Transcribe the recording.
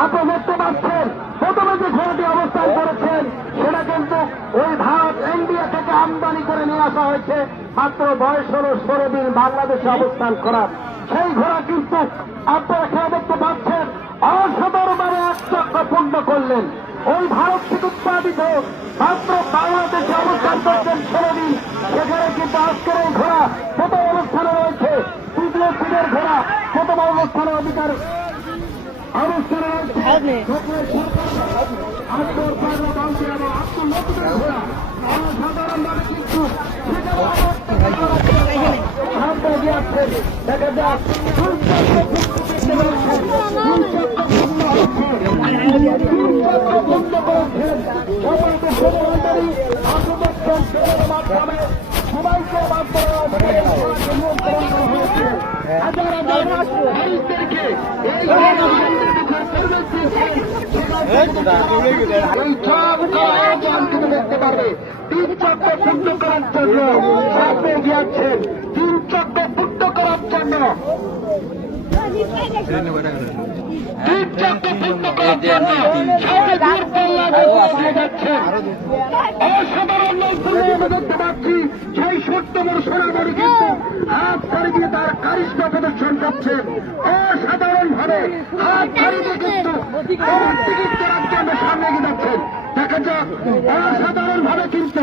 আপনারা দেখতে পাচ্ছেন, প্রথমে যে ঘোড়াটি অবস্থান করেছেন, সেটা কিন্তু ওই ভারত ইন্ডিয়া থেকে আমদানি করে নিয়ে আসা হয়েছে। মাত্র বয়স হল ষোলো দিন বাংলাদেশে অবস্থান করার। সেই ঘোড়া কিন্তু আপনারা খেয়ে দেখতে পাচ্ছেন, অসাধারণভাবে এক চক্র পূর্ণ করলেন। ওই ভারত থেকে উৎপাদিত মাত্র বাংলাদেশে অবস্থান করছেন ষোলো দিন। সেখানে কিন্তু আজকের এই ঘোড়া প্রথম অবস্থানে রয়েছে। তৃতীয় দিনের ঘোড়া প্রথম অবস্থানে অধিকার সবাইকে নিয়ন্ত্রণ করা হয়েছে হাজার হাজার এই এই সব আয়োজন কিন্তু দেখতে পারবে তিন চক্র পূর্ণ করার জন্য তিন চক্র পূর্ণ করার জন্য তিন চক্র পূর্ণ আমরা দেখতে পাচ্ছি সেই সত্যমর সোনামণি কিন্তু হাত ছাড়ি দিয়ে তার কারিশ্মা প্রদর্শন করছেন হাত যাচ্ছেন দেখা যাক অসাধারণ ভাবে কিন্তু